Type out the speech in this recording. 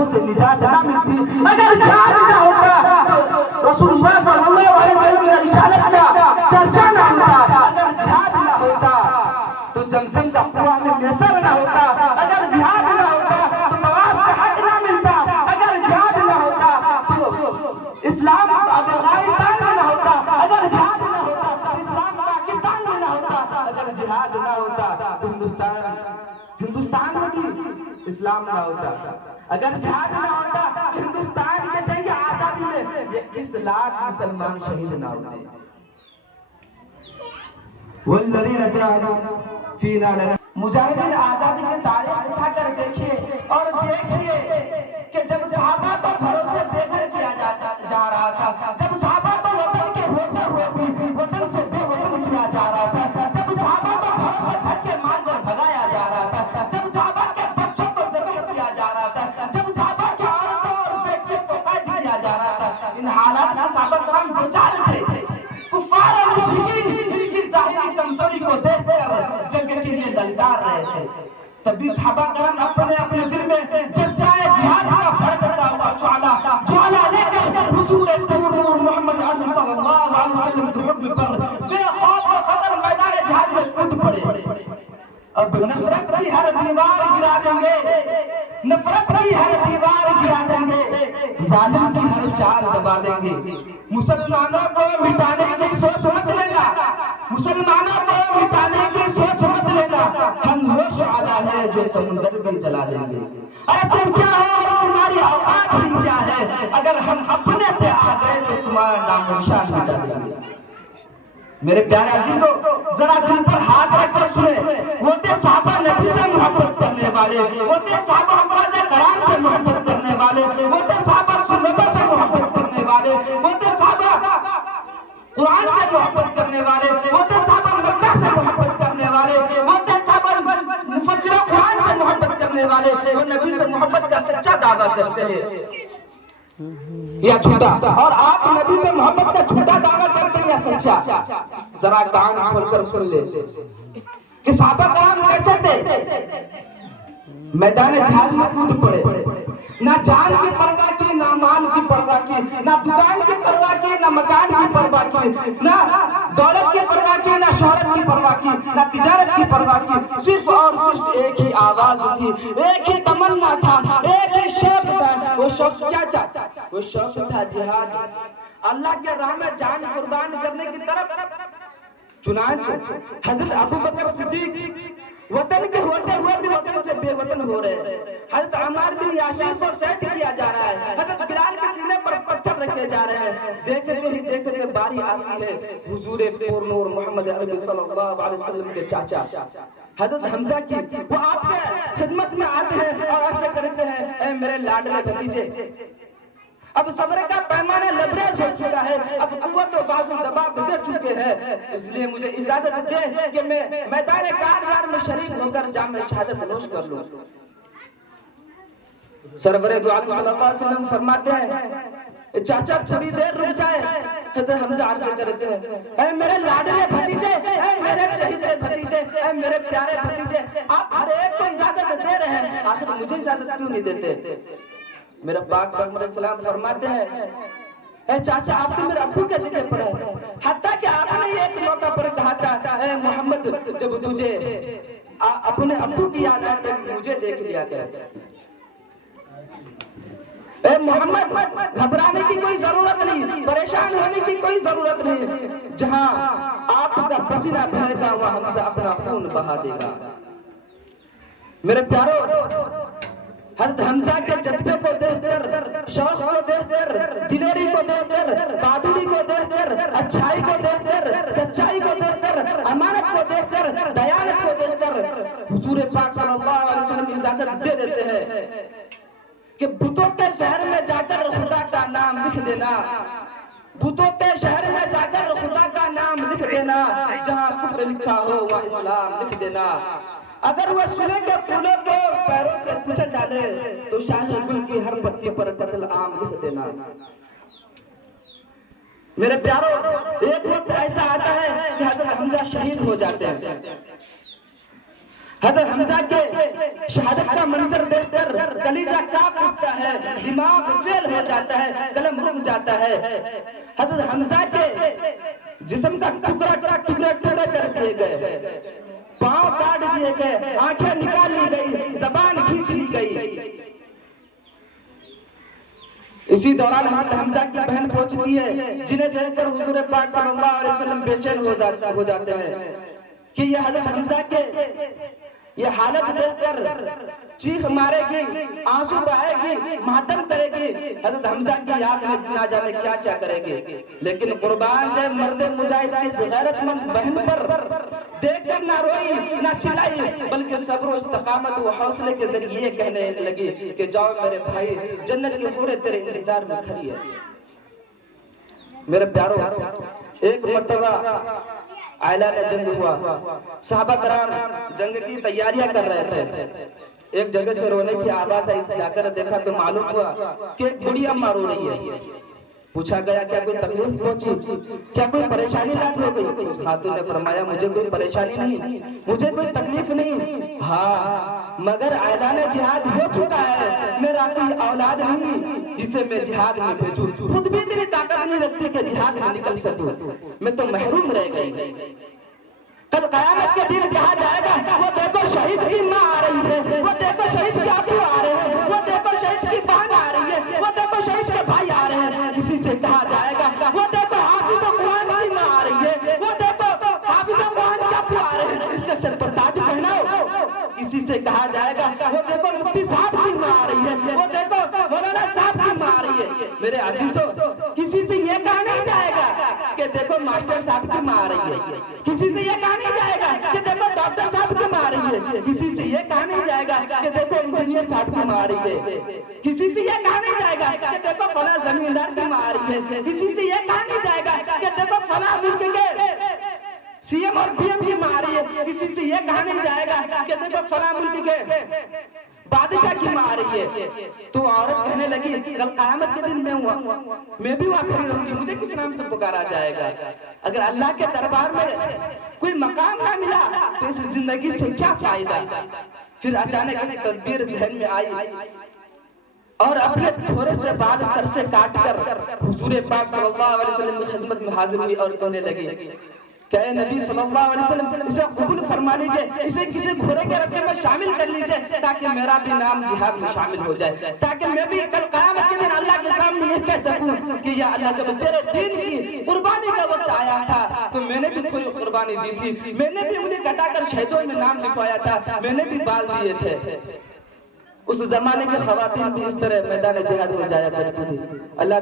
आफतों से निजात ना मिलती। अगर जिहाद ना होता तो रसूलुल्लाह सल्लल्लाहु अलैहि वसल्लम की रिसालत का चर्चा ना होता। अगर जिहाद ना होता तो जमजम का कुआं में मैसर ना होता। अगर जिहाद ना होता तो तवाफ का हक ना मिलता। अगर जिहाद ना होता तो इस्लाम अफगानिस्तान में ना होता। अगर जिहाद ना होता तो इस्लाम पाकिस्तान में ना होता। अगर जिहाद ना होता तो हिंदुस्तान में भी इस्लाम ना होता। अगर जिहाद ना होता तो हिंदुस्तान के जंग आजादी में 21 लाख मुसलमान शहीद ना होते। वल्लज़ीना जाहदू फीना लना। मुजाहिदीन आजादी की तारीख उठाकर देखिए और देखिए कि जब सहाबा को घरों से बेघर किया जा रहा था, जब सहाबा को वतन के होते हुए भी वतन से बेवतन किया जा रहा था, जब सहाबा को घरों से धक्के मारकर भगाया जा रहा था, जब सहाबा के बच्चों को ज़बह किया जा रहा था, जब सहाबा की औरतों और बेटियों को कैद किया जा रहा था, इन हालात से सहाबा कराम दो चार थे। कुफार और मुश्रिकीन इनकी ज़ाहिरी कमजोरी को देखकर जंग के लिए ललकार रहे थे। तभी सहाबा कराम अपने अपने दिल में जज्बाए जिहाद का भड़कता हुआ ज्वाला लेकर हुजूर नूर मोहम्मद अरबी सल्लल्लाहु अलैहि वसल्लम के हुक्म पर बेखौफ व खतर मैदान जिहाद में कूद पड़े। अब नफरत की हर दीवार गिरा देंगे, नफरत की हर दीवार गिरा देंगे, जालिम की हर चाल दबा देंगे। मुसलमानों को मिटाने की सोच मत लेना, मुसलमानों को मिटाने की सोच मत लेना, हम वो शुहदा है जो समुंदर भी जला देंगे। अरे तुम क्या हो और तुम्हारी औकात ही क्या है, अगर हम अपने पे आ गए तो तुम्हारा नाम निशान मिटा देंगे। मेरे प्यारे अजीजों, जरा दिल पर हाथ रखकर सुने, वो थे सहाबा नबी से मोहब्बत करने वाले, वो थे सहाबा हफ़ाज़े कुरान से मोहब्बत करने वाले, वो थे सहाबा सुन्नतों से मोहब्बत करने वाले, वो थे सहाबा कुरान से मोहब्बत करने वाले, वो थे सहाबा मक्का से मोहब्बत करने वाले, वो थे सहाबा मुफस्सिर कुरान से मोहब्बत करने वाले, वो नबी से मोहब्बत का सच्चा दावा करते हैं या झूठा, और आप नबी से मोहब्बत का झूठा दावा करते हैं या सच्चा। जरा कान खोलकर सुन ले कि सहाबा कराम कैसे थे। मैदान जिहाद में कूद पड़े, ना जान की परवाह की, ना माल की परवाह की, ना दुकान की परवाह की, ना मकान की परवाह की, ना दौलत की परवाह की, ना शोहरत की परवाह की, ना तिजारत की परवाह की। सिर्फ और सिर्फ एक ही आवाज थी, एक ही तमन्ना था, एक ही शौक था। वो शौक क्या था? वो शौक था जिहाद, अल्लाह के राह में जान कुर्बान करने की तरफ। चुनांचे हजरत अबू बकर सिद्दीक वतन के होते हुए भी वतन से बेवतन हो रहे हैं। हजरत अम्मार बिन यासिर को सेट किया जा रहा है, हजरत बिलाल के सीने पर पत्थर रखे जा रहे हैं। देखते ही देखते बारी आती है हुजूर नूर मोहम्मद अरबी सल्लल्लाहु अलैहि वसल्लम के चाचा हजरत हमजा की। वो आपके खिदमत में आते हैं और ऐसे करते हैं, ऐ मेरे लाडले भतीजे, अब सब्र का पैमाना लबरेज हो चुका है, अब कुव्वत और बाजू दबा दे चुके हैं, इसलिए मुझे इजाजत दे कि मैं मैदान कारज़ार में शरीक होकर जामे शहादत नोश कर लूं। सरवरे दो आलम सल्लल्लाहु अलैहि वसल्लम फरमाते हैं, चाचा थोड़ी देर रुक जाए। हजरत हमजा अर्ज़ करते हैं, ऐ मेरे लाडले भतीजे, ऐ मेरे चहीते भतीजे, ऐ मेरे प्यारे भतीजे, आप हर एक को इजाजत दे रहे हैं, आखिर मुझे इजाजत क्यों नहीं देते? मेरा पाक पैगंबर सलाम फरमाते हैं, ऐ चाचा आप तो मेरे अब्बू के जगह पर है, हत्ता कि आपने एक मौका पर कहा था, ऐ मोहम्मद जब तुझे अपने अब्बू की याद आए तो मुझे देख लिया कर। ऐ मोहम्मद घबराने की कोई जरूरत नहीं, परेशान होने की कोई जरूरत नहीं, जहां आपका पसीना बहेगा वहां हमसे अपना खून बहा देगा। मेरे प्यारो, हजरत हमजा के जज्बे को देखकर, शौक को देखकर, दिलेरी को देखकर, बहादुरी को देखकर, अच्छाई को देखकर, सच्चाई को देखकर, अमानत को देखकर, दयानत को देखकर हुजूर पाक सल्लल्लाहु अलैहि वसल्लम इजाजत दे देते हैं कि बुतों के शहर में जाकर खुदा का नाम लिख देना, बुतों के शहर में जाकर खुदा का नाम लिख देना, जहाँ कुफ्र लिखा हो वहाँ इस्लाम लिख देना। अगर वह सुने के फूलों को पैरों से कुचल डाले तो शाह गुल की हर पत्ती पर कत्ल आम लिख देना। मेरे प्यारो, एक वक्त ऐसा आता है कि हजरत हमजा शहीद हो जाते हैं। حضرت حمزہ کے شہادت کا منظر دیکھ کر کلیجہ کانپ اٹھتا ہے، دماغ فیل ہو جاتا ہے، قلم رک جاتا ہے۔ حضرت حمزہ کے جسم کا ٹکڑا کر دیے گئے، پاؤں کاٹ دیے گئے، آنکھیں نکال لی گئی، زبان کھینچ لی گئی۔ اسی دوران حضرت حمزہ کی بہن پہنچتی ہے، جنہیں دیکھ کر حضور پاک صلی اللہ علیہ وسلم بے چین ہو جاتے ہیں کہ یہ حضرت حمزہ کے یہ حالت دیکھ کر چیخ مارے گی، آنسو بہائے گی، ماتم کرے گی، حضرت حمزہ کی یاد میں نہ جانے کیا کیا کرے گی۔ لیکن قربان جائے مرد مجاہد کی غیرت مند بہن پر دیکھ کر نہ روئی نہ چلائی، بلکہ صبر و استقامت و حوصلے کے ذریعے یہ کہنے لگی کہ جاؤ میرے بھائی، جنت کے حوریں تیرے انتظار میں کھڑی ہے۔ میرے پیارو، ایک مرتبہ اعلان جنگ ہوا، صحابہ کرام جنگ کی تیاریاں کر رہے تھے، ایک جگہ سے رونے کی آواز آئی، جا کر دیکھا تو معلوم ہوا کہ ایک بڑی اماں رو رہی ہے۔ پوچھا گیا کیا کوئی تکلیف پہنچی، کیا کوئی پریشانی لاحق ہو گئی؟ اس خاتون نے فرمایا مجھے کوئی پریشانی نہیں، مجھے کوئی تکلیف نہیں، ہاں مگر اعلان جہاد ہو چکا ہے، میرا کوئی اولاد نہیں جسے میں جہاد میں بھیجوں، خود بھی اتنی طاقت نہیں رکھتی کہ جہاد میں نکل سکوں، میں تو محروم رہ گئی۔ کل قیامت کے دن کہا جائے گا وہ دیکھو شہید کی ماں آ رہی ہے، وہ دیکھو شہید کے ابو آ رہے ہیں، وہ دیکھو شہید کی بہن آ رہی ہے، وہ دیکھو شہید کے بھائی آ رہے ہیں۔ اسی سے کہا جائے گا وہ دیکھو حافظ قرآن کی ماں آ رہی ہے، وہ دیکھو حافظ قرآن کے ابو آ رہے ہیں، اس کے سر پر تاج پہناؤ۔ اسی سے کہا جائے گا وہ دیکھو مفتی صاحب کی ماں آ رہی ہے، وہ دیکھو مولانا صاحب کی ماں آ رہی ہے۔ میرے عزیزو، کسی سے یہ کہا نہیں جائے گا کہ دیکھو ماسٹر صاحب کی ماں آ رہی ہے، کسی سے یہ کہا نہیں جائے گا کہ دیکھو ڈاکٹر صاحب کی ماں آ رہی ہے، کسی سے یہ کہا نہیں جائے گا کہ دیکھو انجینئر صاحب کی ماں آ رہی ہے، کسی سے یہ کہا نہیں جائے گا کہ دیکھو فلاں زمیندار کی ماں آ رہی ہے، کسی سے یہ کہا نہیں جائے گا کہ دیکھو فلاں ملک کے سی ایم اور پی ایم کی ماں آ رہی ہے، کسی سے یہ کہا نہیں جائے گا کہ دیکھو فلاں ملک کے بادشاہ کی ماں آ رہی ہے۔ تو عورت کہنے لگی کل قیامت کے دن میں بھی وہاں کھڑی رہوں گی، مجھے کس نام سے پکارا جائے گا؟ اگر اللہ کے دربار میں کوئی مقام نہ ملا تو اس زندگی سے کیا فائدہ؟ پھر اچانک ایک تدبیر ذہن میں آئی اور اپنے تھوڑے سے بال سر سے کاٹ کر حضور پاک صلی اللہ علیہ وسلم کی خدمت میں حاضر ہوئی اور کہنے لگی کہ اے نبی صلی اللہ علیہ وسلم اسے قبول فرما لیجئے، اسے کسی گھوڑے کے رستے میں شامل کر لیجئے تاکہ میرا بھی نام جہاد میں شامل ہو جائے، تاکہ میں بھی کل قیامت کے دن اللہ کے سامنے یہ کہہ سکوں کہ یا اللہ جب تیرے دین کی قربانی کا وقت آیا تھا تو میں نے بھی تھوڑی قربانی دی تھی، میں نے بھی انہیں کٹا کر شہیدوں میں نام لکھوایا تھا، میں نے بھی بال دیے تھے۔ اس زمانے کی خواتین بھی اس طرح میدان جہاد میں جایا کرتی تھی۔ اللہ